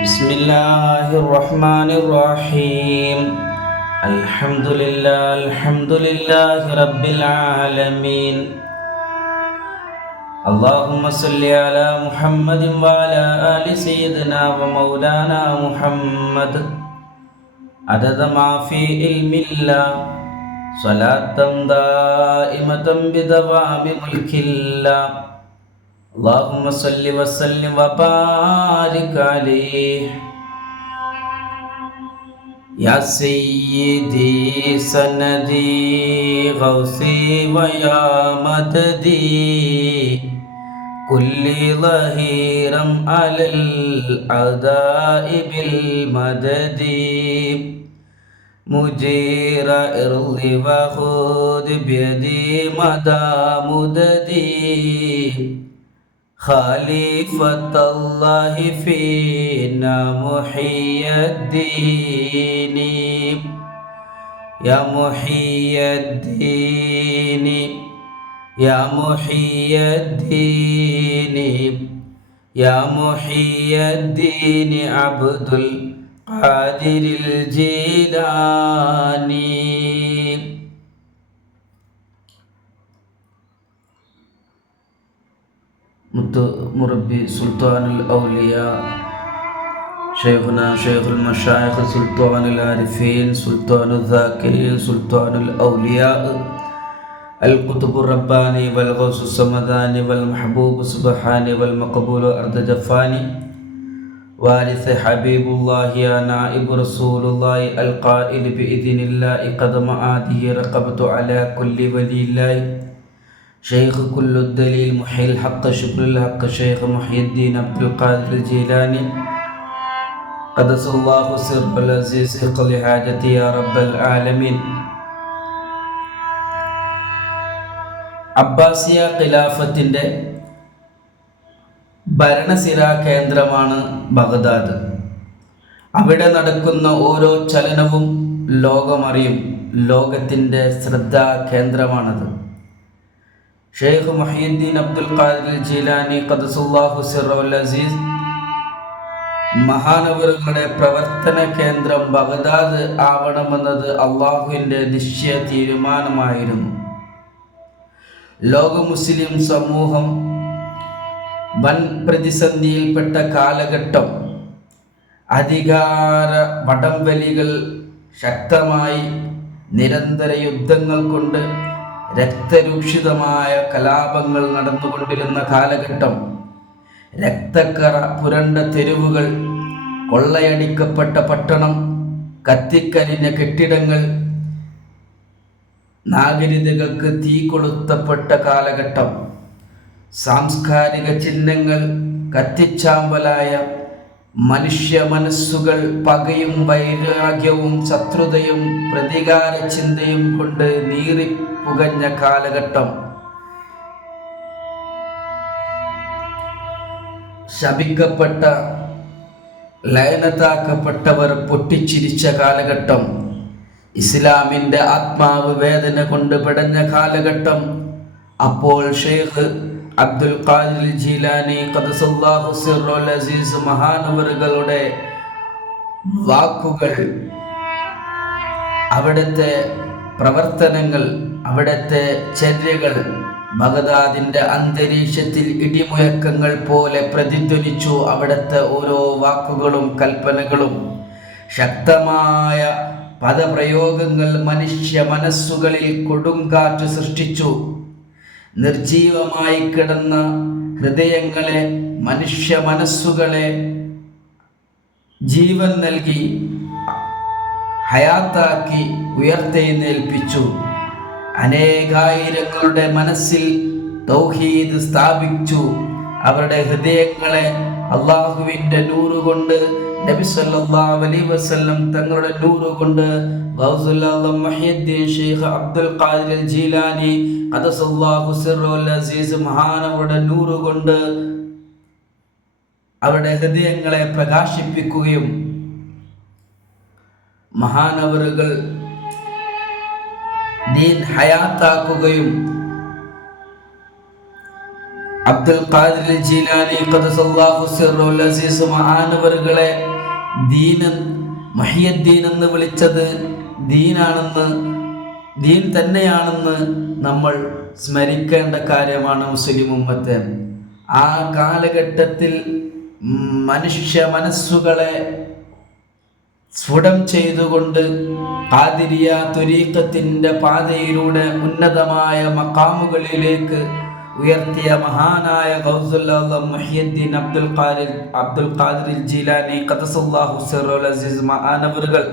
بسم الله الرحمن الرحيم الحمد لله الحمد لله رب العالمين اللهم صل على محمد وعلى آل سيدنا ومولانا محمد عدد ما في علم الله صلاة دائمة بدوام ملك الله اللهم صل وسلم وبارك عليه. يا سيدي سندي غوثي ويا مددي. كل ظهيرا على الأعداء بالمدد. مجير إرضي وخذ بيدي مدى مددي. خليفة الله فينا محي الدين. يا محي الدين. يا محي الدين. يا محي الدين عبد القادر الجيلاني. മുത്ത് മുറബി സുൽത്താനുൽ ഔലിയ ഷെയ്ഖുന ഷെയ്ഖുൽ മഷായഖ് സുൽത്താനുൽ ആരിഫീൻ സുൽത്താനുൽ ദാക്കിരീൻ സുൽത്താനുൽ ഔലിയ القطب الرباني والغوث السمداني والمحبوب سبحاني والمقبول أرض جفاني وارث حبيب الله يا نائب رسول الله القائل بإذن الله قدم آده رقبت على كل ولي الله شيخ كل الدليل محيي الحق شكر الحق شيخ محي الدين عبد القادر الجيلاني قدس الله سر العزيز اقل حاجتي يا رب العالمين അബ്ബാസിയ ഖിലാഫത്തിൻ്റെ ഭരണസിരാ കേന്ദ്രമാണ് ബഗ്ദാദ് അവിടെ നടക്കുന്ന ഓരോ ചലനവും ലോകമറിയും ലോകത്തിൻ്റെ ശ്രദ്ധാ കേന്ദ്രമാണത് ഷെയ്ഖ് മുഹീദ്ദീൻ അബ്ദുൽ ഖാദിർ ജീലാനി ഖദസുല്ലാഹു സിറുൽ അസീസ് മഹാനവറുകളുടെ പ്രവർത്തന കേന്ദ്രം ബഗ്ദാദ് ആവണമെന്നത് അള്ളാഹുവിന്റെ നിശ്ചയ തീരുമാനമായിരുന്നു. ലോക മുസ്ലിം സമൂഹം വൻ പ്രതിസന്ധിയിൽപ്പെട്ട കാലഘട്ടം അധികാര വടംവലികൾ ശക്തമായി നിരന്തര യുദ്ധങ്ങൾ കൊണ്ട് രക്തരൂക്ഷിതമായ കലാപങ്ങൾ നടന്നുകൊണ്ടിരുന്ന കാലഘട്ടം രക്തക്കറ പുരണ്ട തെരുവുകൾ കൊള്ളയടിക്കപ്പെട്ട പട്ടണം കത്തിക്കരിഞ്ഞ കെട്ടിടങ്ങൾ നാഗരികൾക്ക് തീ കൊളുത്തപ്പെട്ട കാലഘട്ടം സാംസ്കാരിക ചിഹ്നങ്ങൾ കത്തിച്ചാമ്പലായ മനുഷ്യ മനസ്സുകൾ പകയും വൈരാഗ്യവും ശത്രുതയും പ്രതികാര ചിന്തയും കൊണ്ട് നീറിപ്പുകഞ്ഞ കാലഘട്ടം. ശപിക്കപ്പെട്ട ലയനത്താക്കപ്പെട്ടവർ പൊട്ടിച്ചിരിച്ച കാലഘട്ടം. ഇസ്ലാമിന്റെ ആത്മാവ് വേദന കൊണ്ട് പെടഞ്ഞ കാലഘട്ടം. അപ്പോൾ ഷെയ്ഖ് അബ്ദുൽ ഖാദിർ ജീലാനി ഖദസല്ലാഹു സിറുൽ അസീസ് മഹാനവറുകളുടെ വാക്കുകൾ അവിടുത്തെ പ്രവർത്തനങ്ങൾ അവിടുത്തെ ചര്യകൾ ബഗദാദിന്റെ അന്തരീക്ഷത്തിൽ ഇടിമുഴക്കങ്ങൾ പോലെ പ്രതിധ്വനിച്ചു അവിടുത്തെ ഓരോ വാക്കുകളും കൽപ്പനകളും. ശക്തമായ പദപ്രയോഗങ്ങൾ മനുഷ്യ മനസ്സുകളിൽ കൊടുങ്കാറ്റ് സൃഷ്ടിച്ചു. നിർജീവമായി കിടന്ന ഹൃദയങ്ങളെ മനുഷ്യ മനസ്സുകളെ ജീവൻ നൽകി ഹയാത്താക്കി ഉയർത്തെഴുന്നേൽപ്പിച്ചു. അനേകായിരങ്ങളുടെ മനസ്സിൽ തൗഹീദ് സ്ഥാപിച്ചു. അവരുടെ ഹൃദയങ്ങളെ അള്ളാഹുവിന്റെ നൂറുകൊണ്ട് നബി സല്ലല്ലാഹു അലൈഹി വസല്ലം തങ്ങളുടെ നൂറ് കൊണ്ട് ഷെയ്ഖ് അബ്ദുൽ ഖാദിർ ജീലാനി ഖദസല്ലാഹു സിർറുൽ അസീസ് മഹാനവരുടെ നൂറ് കൊണ്ട് അവരുടെ ഹൃദയങ്ങളെ പ്രകാശിപ്പിക്കുകയും മഹാനവറുകൾ ദീൻ ഹയാത്താക്കുകയും അബ്ദുൽ ഖാദിർ ജീലാനി ഖദസല്ലാഹു സിറുൽ അസീസ് മഹാനവറുകളെ ദീൻ മഹിയദ്ദീൻ എന്ന് വിളിച്ചത് ദീനാണെന്ന് ദീൻ തന്നെയാണെന്ന് നമ്മൾ സ്മരിക്കേണ്ട കാര്യമാണ് മുസ്ലിം ഉമ്മത്ത്. ആ കാലഘട്ടത്തിൽ മനുഷ്യ മനസ്സുകളെ സ്ഫുടം ചെയ്തുകൊണ്ട് കാതിരിയ തുരീക്കത്തിന്റെ പാതയിലൂടെ ഉന്നതമായ മക്കാമുകളിലേക്ക് ഉയർത്തിയ മഹാനായ ഗൗസുല്ലാഹ് മുഹിയുദ്ദീൻ അബ്ദുൽ ഖാദിർ അബ്ദുൽ ഖാദിർ ജീലാനി ഖദസുല്ലാഹു സിറുൽ അസീസ് മഹാനവറുകൾ.